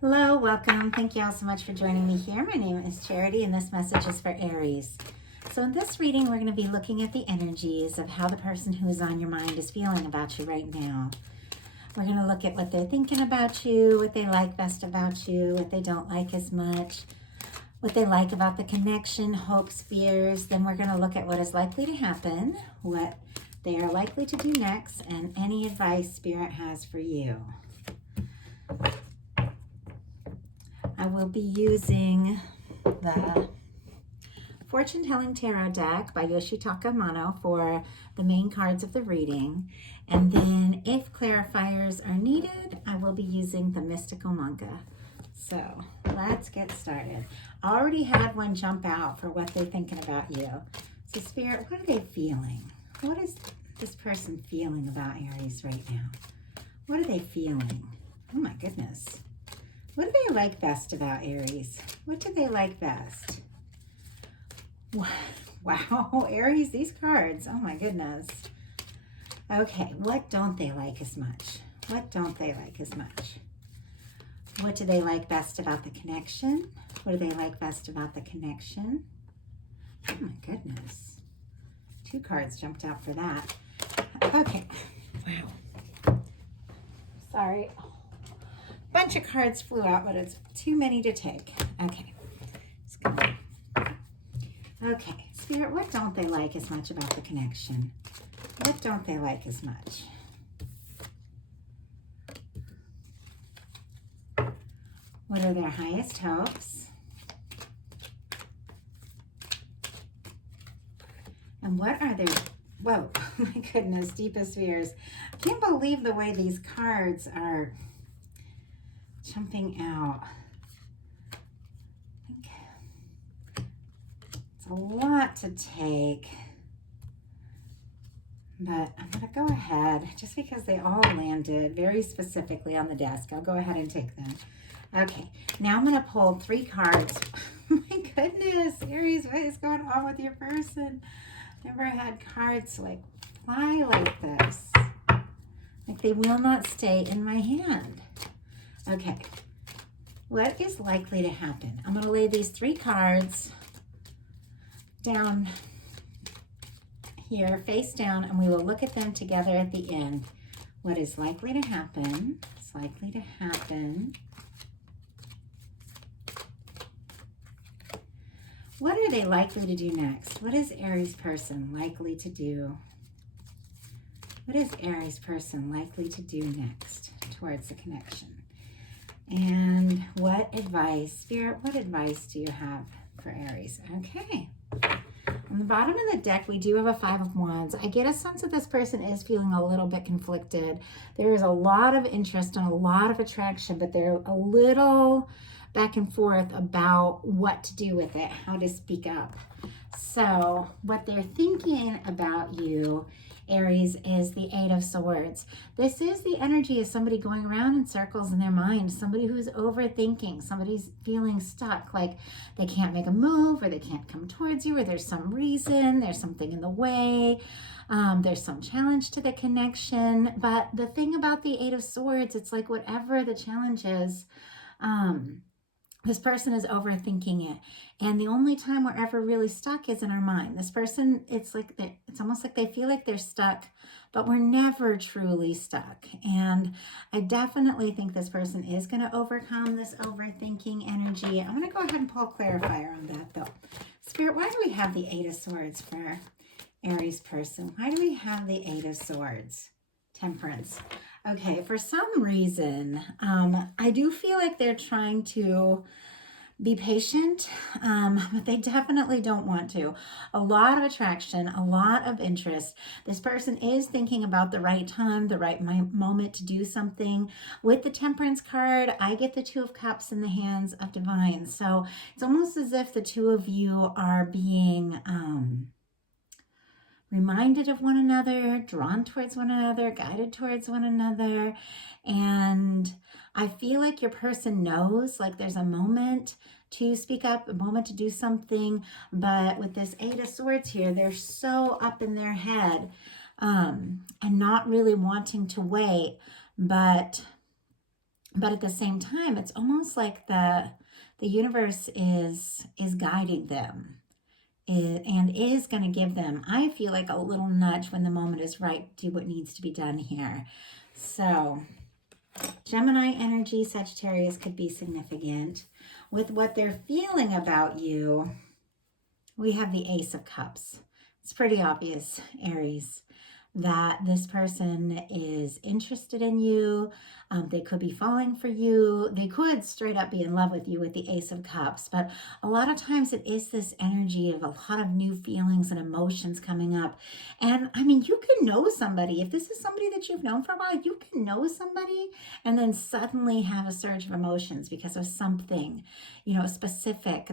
Hello, welcome. Thank you all so much for joining me here. My name is Charity and this message is for Aries. So in this reading, we're going to be looking at the energies of how the person who is on your mind is feeling about you right now. We're going to look at what they're thinking about you, what they like best about you, what they don't like as much, what they like about the connection, hopes, fears. Then we're going to look at what is likely to happen, what they are likely to do next, and any advice Spirit has for you. I will be using the Fortune Telling Tarot deck by Yoshitaka Amano for the main cards of the reading. And then if clarifiers are needed, I will be using the Mystical Manga. So let's get started. I already had one jump out for what they're thinking about you. So Spirit, what are they feeling? What is this person feeling about Aries right now? What are they feeling? Oh my goodness. What do they like best about Aries? What do they like best? Wow, Aries, these cards. Oh my goodness. Okay, what don't they like as much? What don't they like as much? What do they like best about the connection? What do they like best about the connection? Oh my goodness. 2 cards jumped out for that. Okay, wow. Sorry. Bunch of cards flew out, but it's too many to take. Okay. Okay, Spirit, what don't they like as much about the connection? What don't they like as much? What are their highest hopes? And what are their, whoa, my goodness, deepest fears? I can't believe the way these cards are jumping out. I think it's a lot to take, but I'm going to go ahead, just because they all landed very specifically on the desk, I'll go ahead and take them. Okay, now I'm going to pull 3 cards. My goodness, Aries, what is going on with your person? Never had cards like fly like this. Like they will not stay in my hand. Okay, what is likely to happen? I'm going to lay these 3 cards down here, face down, and we will look at them together at the end. What is likely to happen? It's likely to happen. What are they likely to do next? What is Aries person likely to do? What is Aries person likely to do next towards the connection? And what advice, Spirit, what advice do you have for Aries? Okay. On the bottom of the deck, we do have a 5 of Wands. I get a sense that this person is feeling a little bit conflicted. There is a lot of interest and a lot of attraction, but they're a little back and forth about what to do with it, how to speak up. So what they're thinking about you, Aries, is the 8 of Swords. This is the energy of somebody going around in circles in their mind, somebody who's overthinking, somebody's feeling stuck, like they can't make a move, or they can't come towards you, or there's some reason, there's something in the way, there's some challenge to the connection. But the thing about the 8 of Swords, it's like whatever the challenge is, this person is overthinking it. And the only time we're ever really stuck is in our mind. This person, it's almost like they feel like they're stuck, but we're never truly stuck. And I definitely think this person is going to overcome this overthinking energy. I'm going to go ahead and pull a clarifier on that, though. Spirit, why do we have the 8 of Swords for Aries person? Why do we have the 8 of Swords? Temperance. Okay, for some reason, I do feel like they're trying to be patient, but they definitely don't want to. A lot of attraction, a lot of interest. This person is thinking about the right time, the right moment to do something. With the Temperance card, I get the 2 of Cups in the hands of Divine. So it's almost as if the 2 of you are being reminded of one another, drawn towards one another, guided towards one another. And I feel like your person knows, like there's a moment to speak up, a moment to do something. But with this 8 of Swords here, they're so up in their head and not really wanting to wait. But But at the same time, it's almost like the universe is guiding them, and is going to give them, I feel like, a little nudge when the moment is right to do what needs to be done here. So Gemini energy, Sagittarius could be significant. With what they're feeling about you, we have the Ace of Cups. It's pretty obvious, Aries, that this person is interested in you. They could be falling for you. They could straight up be in love with you with the Ace of Cups. But a lot of times it is this energy of a lot of new feelings and emotions coming up. And I mean, you can know somebody. If this is somebody that you've known for a while, you can know somebody and then suddenly have a surge of emotions because of something, specific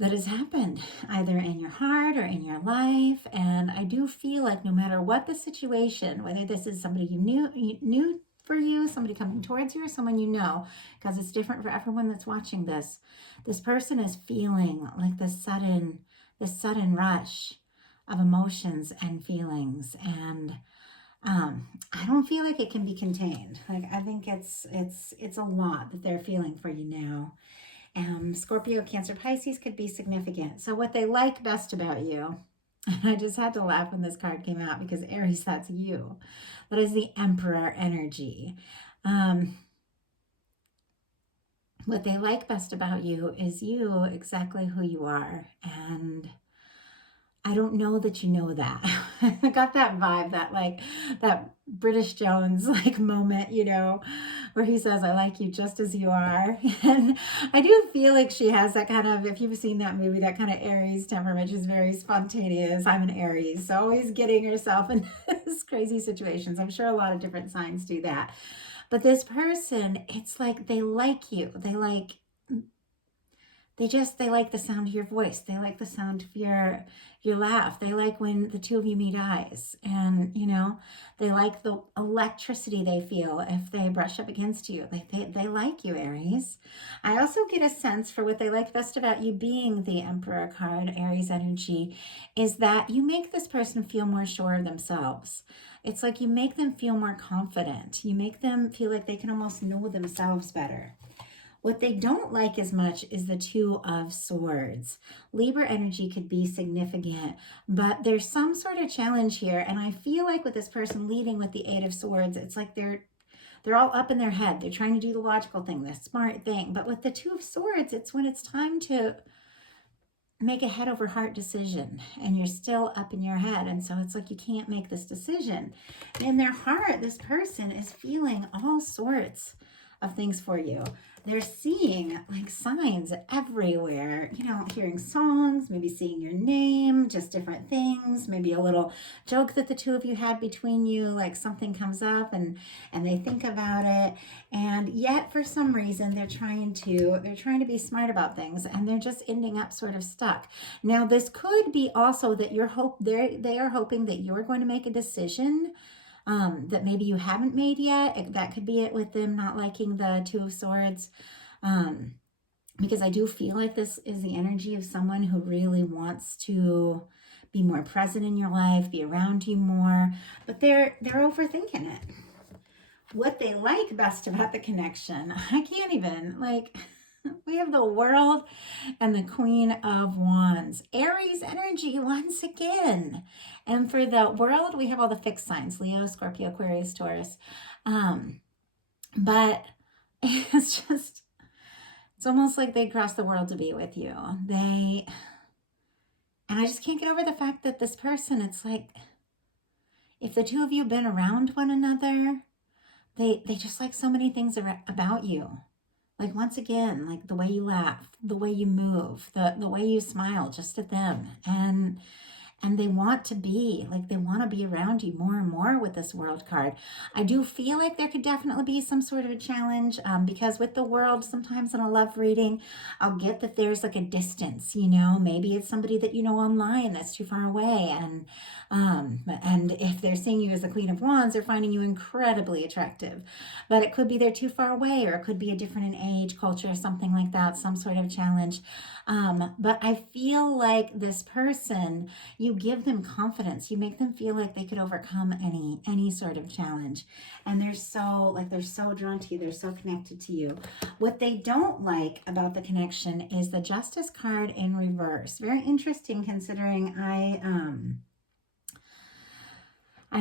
that has happened either in your heart or in your life. And I do feel like no matter what the situation, whether this is somebody you knew for you, somebody coming towards you, or someone you know, because it's different for everyone that's watching this, this person is feeling like this sudden rush of emotions and feelings. And I don't feel like it can be contained. Like, I think it's a lot that they're feeling for you now. Scorpio, Cancer, Pisces could be significant. So what they like best about you, and I just had to laugh when this card came out because Aries, that's you. That is the Emperor energy. What they like best about you is you, exactly who you are. And I don't know that you know that. I got that vibe, that British Jones moment, where he says, I like you just as you are. And I do feel like she has that kind of, if you've seen that movie, that kind of Aries temperament. She's very spontaneous. I'm an Aries, so always getting herself in these crazy situations. I'm sure a lot of different signs do that. But this person, it's like they like you. They like the sound of your voice. They like the sound of your laugh. They like when the two of you meet eyes. And, they like the electricity they feel if they brush up against you. They like you, Aries. I also get a sense for what they like best about you being the Emperor card, Aries energy, is that you make this person feel more sure of themselves. It's like you make them feel more confident. You make them feel like they can almost know themselves better. What they don't like as much is the Two of Swords. Libra energy could be significant, but there's some sort of challenge here. And I feel like with this person leading with the Eight of Swords, it's like they're all up in their head. They're trying to do the logical thing, the smart thing. But with the Two of Swords, it's when it's time to make a head over heart decision and you're still up in your head. And so it's like you can't make this decision. In their heart, this person is feeling all sorts of things for you. They're seeing signs everywhere, hearing songs, maybe seeing your name, just different things, maybe a little joke that the two of you had between you, like something comes up and they think about it. And yet for some reason they're trying to be smart about things and they're just ending up sort of stuck. Now this could be also that they are hoping that you're going to make a decision that maybe you haven't made yet. That could be it with them not liking the Two of Swords. Because I do feel like this is the energy of someone who really wants to be more present in your life, be around you more, but they're overthinking it. What they like best about the connection, I can't even, we have the World and the Queen of Wands. Aries energy once again. And for the World, we have all the fixed signs, Leo, Scorpio, Aquarius, Taurus. But it's almost like they crossed the world to be with you. And I just can't get over the fact that this person, it's like, if the two of you have been around one another, they just like so many things about you. Like, once again, the way you laugh, the way you move, the way you smile just at them. And they want to be around you more and more with this World card. I do feel like there could definitely be some sort of a challenge because with the World, sometimes in a love reading, I'll get that there's a distance, maybe it's somebody that you know online that's too far away. And if they're seeing you as the Queen of Wands, they're finding you incredibly attractive. But it could be they're too far away, or it could be a different in age, culture, something like that, some sort of challenge. But I feel like this person, you give them confidence. You make them feel like they could overcome any sort of challenge. And they're so drawn to you. They're so connected to you. What they don't like about the connection is the Justice card in reverse. Very interesting, considering I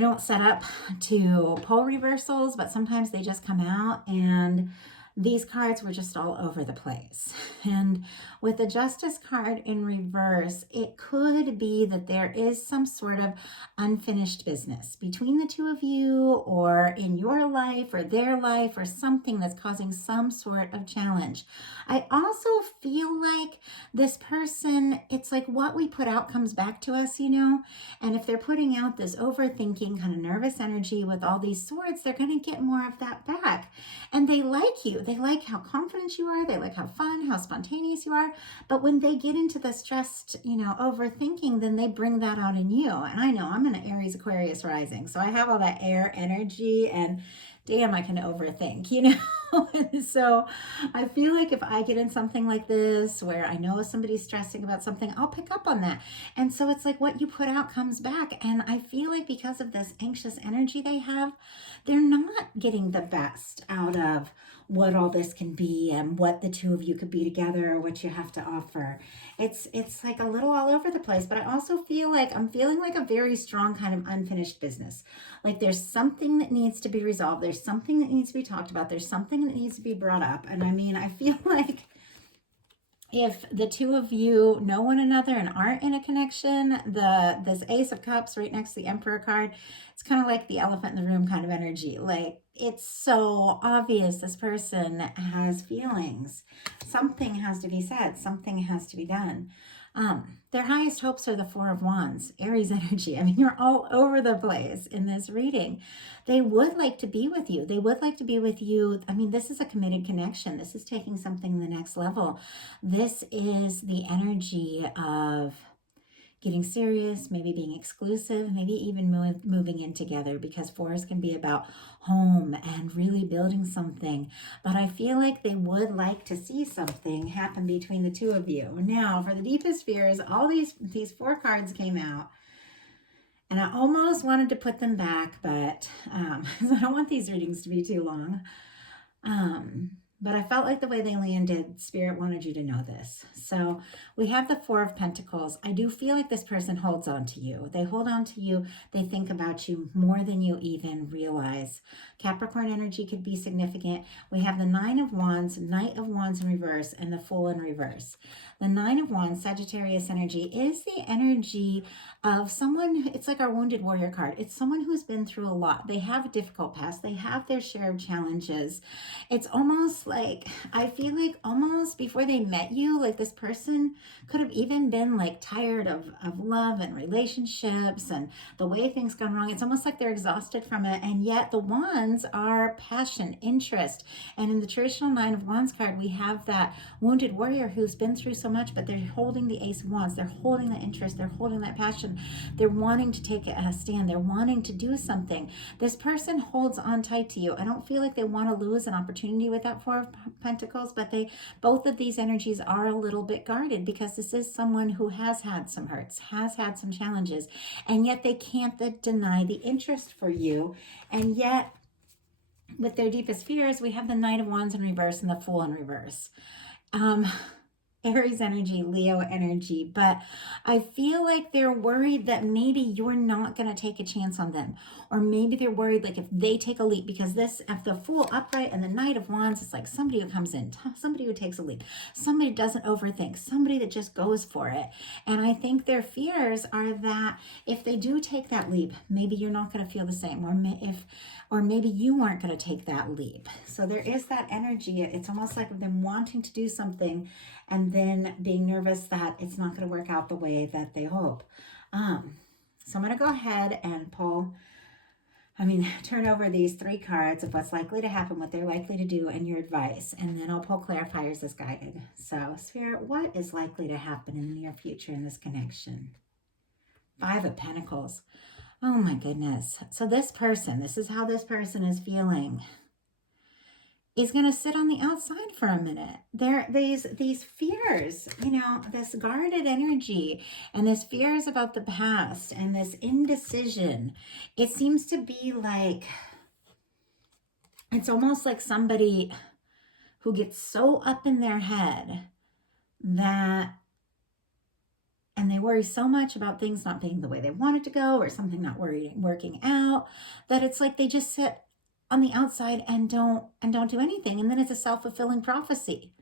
don't set up to pull reversals, but sometimes they just come out, and these cards were just all over the place. And with the Justice card in reverse, it could be that there is some sort of unfinished business between the two of you, or in your life or their life, or something that's causing some sort of challenge. I also feel like this person, it's like what we put out comes back to us, you know? And if they're putting out this overthinking, kind of nervous energy with all these swords, they're going to get more of that back. And they like you. They like how confident you are. They like how fun, how spontaneous you are. But when they get into the stressed, overthinking, then they bring that out in you. And I know I'm an Aries Aquarius rising, so I have all that air energy, and damn, I can overthink, And so I feel like if I get in something like this where I know somebody's stressing about something, I'll pick up on that. And so it's like what you put out comes back. And I feel like because of this anxious energy they have, they're not getting the best out of what all this can be and what the two of you could be together, or what you have to offer. It's like a little all over the place, but I also feel like I'm feeling like a very strong kind of unfinished business. Like there's something that needs to be resolved. There's something that needs to be talked about. There's something that needs to be brought up. And I mean, I feel like if the two of you know one another and aren't in a connection, this Ace of Cups right next to the Emperor card, it's kind of like the elephant in the room kind of energy. Like, it's so obvious this person has feelings. Something has to be said. Something has to be done. Their highest hopes are the Four of Wands, Aries energy. I mean, you're all over the place in this reading. They would like to be with you. They would like to be with you. I mean, this is a committed connection. This is taking something to the next level. This is the energy of getting serious, maybe being exclusive, maybe even moving in together, because fours can be about home and really building something. But I feel like they would like to see something happen between the two of you. Now, for the deepest fears, all these four cards came out. And I almost wanted to put them back, but I don't want these readings to be too long. But I felt like the way they landed, Spirit wanted you to know this. So we have the Four of Pentacles. I do feel like this person holds on to you. They hold on to you. They think about you more than you even realize. Capricorn energy could be significant. We have the Nine of Wands, Knight of Wands in reverse, and the Fool in reverse. The Nine of Wands, Sagittarius energy, is the energy of someone, it's like our Wounded Warrior card. It's someone who's been through a lot. They have a difficult past. They have their share of challenges. It's almost like, I feel like almost before they met you, like this person could have even been like tired of love and relationships and the way things gone wrong. It's almost like they're exhausted from it. And yet the Wands are passion, interest. And in the traditional Nine of Wands card, we have that Wounded Warrior who's been through so much, but they're holding the Ace of Wands. They're holding that interest. They're holding that passion. They're wanting to take a stand. They're wanting to do something. This person holds on tight to you. I don't feel like they want to lose an opportunity with that Four of Pentacles, but both of these energies are a little bit guarded, because this is someone who has had some hurts, has had some challenges, and yet they can't deny the interest for you. And yet, with their deepest fears, we have the Knight of Wands in reverse and the Fool in reverse. Aries energy, Leo energy, but I feel like they're worried that maybe you're not going to take a chance on them, or maybe they're worried like if they take a leap, because if the Fool upright and the Knight of Wands, it's like somebody who comes in, somebody who takes a leap, somebody who doesn't overthink, somebody that just goes for it. And I think their fears are that if they do take that leap, maybe you're not going to feel the same, or maybe you aren't going to take that leap. So there is that energy. It's almost like them wanting to do something and then being nervous that it's not going to work out the way that they hope. So I'm going to go ahead and turn over these three cards of what's likely to happen, what they're likely to do, and your advice. And then I'll pull clarifiers as guided. So, Spirit, what is likely to happen in the near future in this connection? Five of Pentacles. Oh my goodness. So this is how this person is feeling. is going to sit on the outside for a minute. These fears, this guarded energy and this fears about the past and this indecision. It seems to be like, it's almost like somebody who gets so up in their head that, and they worry so much about things not being the way they want it to go or something not working out, that it's like they just sit on the outside and don't do anything. And then it's a self-fulfilling prophecy.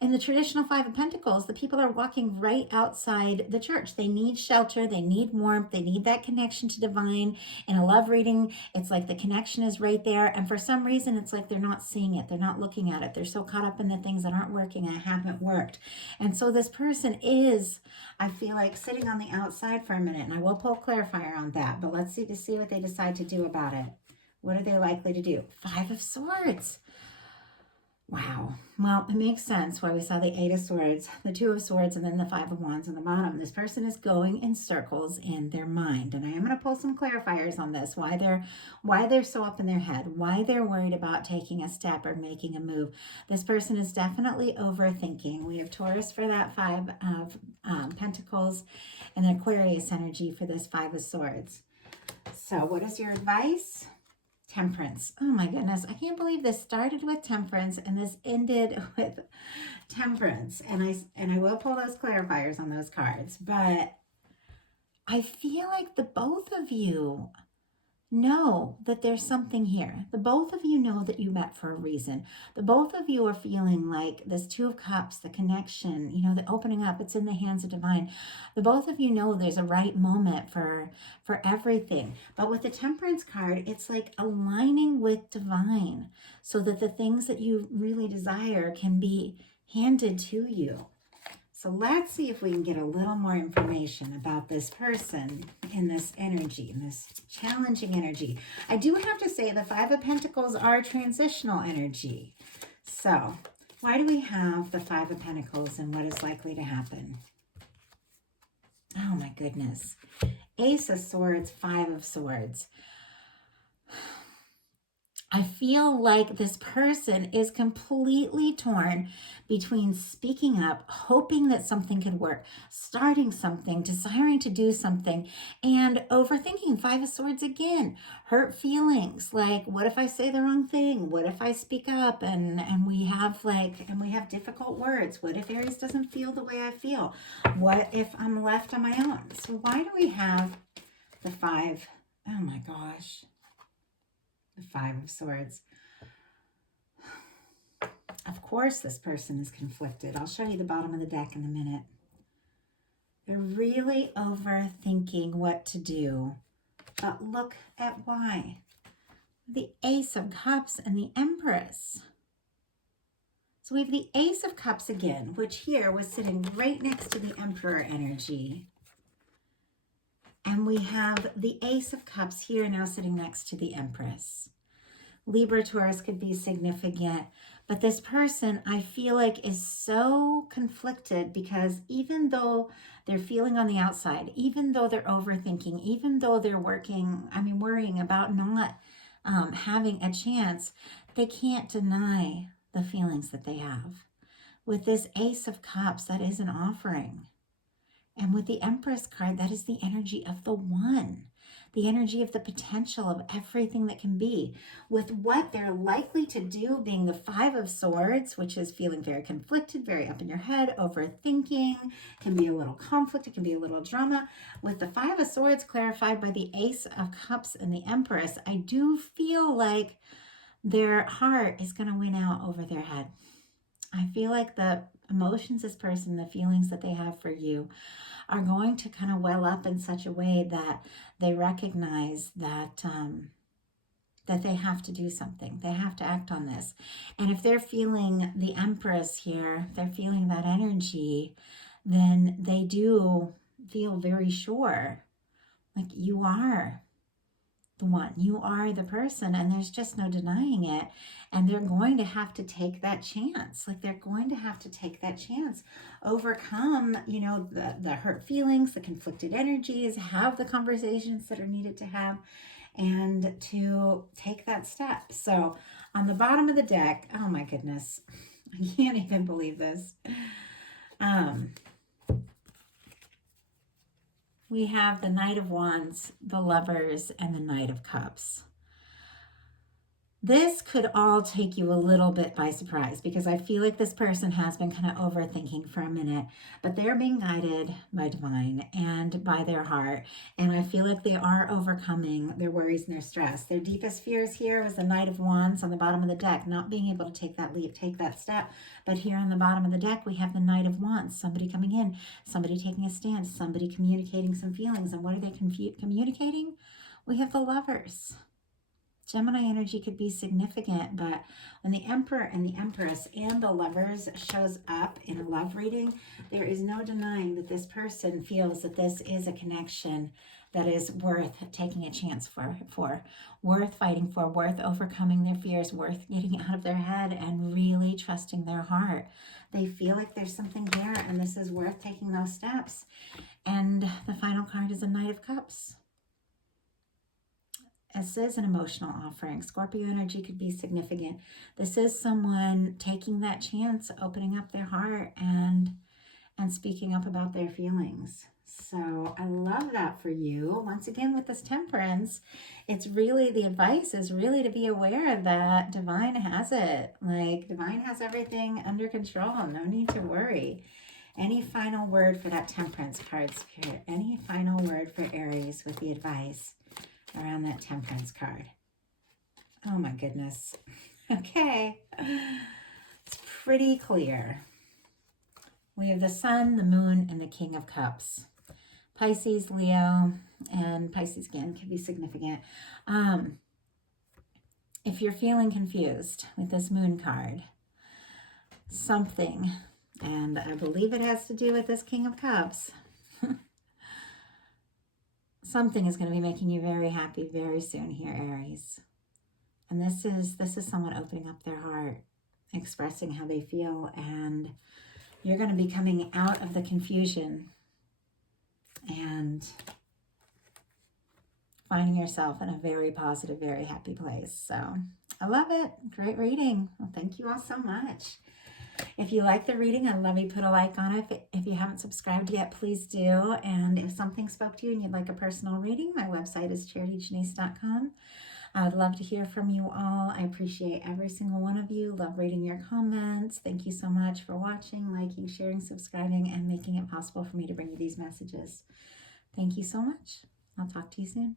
In the traditional Five of Pentacles, the people are walking right outside the church. They need shelter. They need warmth. They need that connection to divine. In a love reading, it's like the connection is right there. And for some reason, it's like they're not seeing it. They're not looking at it. They're so caught up in the things that aren't working and haven't worked. And so this person is, I feel like, sitting on the outside for a minute. And I will pull a clarifier on that. But let's see what they decide to do about it. What are they likely to do? Five of Swords. Wow. Well, it makes sense why we saw the Eight of Swords, the Two of Swords, and then the Five of Wands on the bottom. This person is going in circles in their mind. And I am going to pull some clarifiers on this, why they're so up in their head, why they're worried about taking a step or making a move. This person is definitely overthinking. We have Taurus for that Five of Pentacles and Aquarius energy for this Five of Swords. So what is your advice? Temperance. Oh my goodness. I can't believe this started with Temperance and this ended with Temperance. And I will pull those clarifiers on those cards, but I feel like the both of you know that there's something here. The both of you know that you met for a reason. The both of you are feeling like this Two of Cups, the connection, the opening up, it's in the hands of divine. The both of you know there's a right moment for everything. But with the Temperance card, it's like aligning with divine so that the things that you really desire can be handed to you. So let's see if we can get a little more information about this person in this energy, in this challenging energy. I do have to say the Five of Pentacles are transitional energy. So why do we have the Five of Pentacles and what is likely to happen? Oh my goodness. Ace of Swords, Five of Swords. I feel like this person is completely torn between speaking up, hoping that something could work, starting something, desiring to do something, and overthinking. Five of Swords again, hurt feelings. Like, what if I say the wrong thing? What if I speak up and we have difficult words? What if Aries doesn't feel the way I feel? What if I'm left on my own? So why do we have the five? Oh my gosh. The Five of Swords. Of course, this person is conflicted. I'll show you the bottom of the deck in a minute. They're really overthinking what to do. But look at why. The Ace of Cups and the Empress. So we have the Ace of Cups again, which here was sitting right next to the Emperor energy. And we have the Ace of Cups here now sitting next to the Empress. Libra, Taurus could be significant, but this person I feel like is so conflicted because even though they're feeling on the outside, even though they're overthinking, even though they're worrying about not having a chance, they can't deny the feelings that they have. With this Ace of Cups, that is an offering. And with the Empress card, that is the energy of the one, the energy of the potential of everything that can be. With what they're likely to do being the Five of Swords, which is feeling very conflicted, very up in your head, overthinking, can be a little conflict, it can be a little drama. With the Five of Swords clarified by the Ace of Cups and the Empress, I do feel like their heart is going to win out over their head. I feel like the emotions this person, the feelings that they have for you are going to kind of well up in such a way that they recognize that that they have to do something. They have to act on this. And if they're feeling the Empress here, if they're feeling that energy, then they do feel very sure like you are the one, you are the person, and there's just no denying it. And they're going to have to take that chance. Like, they're going to have to take that chance, overcome, the hurt feelings, the conflicted energies, have the conversations that are needed to have. and to take that step. So on the bottom of the deck, oh my goodness, I can't even believe this. We have the Knight of Wands, the Lovers, and the Knight of Cups. This could all take you a little bit by surprise because I feel like this person has been kind of overthinking for a minute, but they're being guided by divine and by their heart. And I feel like they are overcoming their worries and their stress. Their deepest fears here was the Knight of Wands on the bottom of the deck, not being able to take that leap, take that step. But here on the bottom of the deck, we have the Knight of Wands, somebody coming in, somebody taking a stand, somebody communicating some feelings. And what are they communicating? We have the Lovers. Gemini energy could be significant, but when the Emperor and the Empress and the Lovers shows up in a love reading, there is no denying that this person feels that this is a connection that is worth taking a chance for, worth fighting for, worth overcoming their fears, worth getting out of their head and really trusting their heart. They feel like there's something there and this is worth taking those steps. And the final card is a Knight of Cups. This is an emotional offering. Scorpio energy could be significant. This is someone taking that chance, opening up their heart and speaking up about their feelings. So I love that for you. Once again, with this Temperance, it's really, the advice is really to be aware that divine has it. Like divine has everything under control. No need to worry. Any final word for that Temperance card, Spirit? Any final word for Aries with the advice around that Temperance card? Oh my goodness. Okay. It's pretty clear. We have the Sun, the Moon, and the King of Cups. Pisces, Leo, and Pisces again can be significant. If you're feeling confused with this Moon card, something, and I believe it has to do with this King of Cups, something is going to be making you very happy very soon here, Aries. And this is someone opening up their heart, expressing how they feel, and you're going to be coming out of the confusion and finding yourself in a very positive, very happy place. So I love it. Great reading. Well, thank you all so much. If you like the reading, I'd love you to put a like on it. If you haven't subscribed yet, please do. And if something spoke to you and you'd like a personal reading, my website is charityjanice.com. I would love to hear from you all. I appreciate every single one of you. Love reading your comments. Thank you so much for watching, liking, sharing, subscribing, and making it possible for me to bring you these messages. Thank you so much. I'll talk to you soon.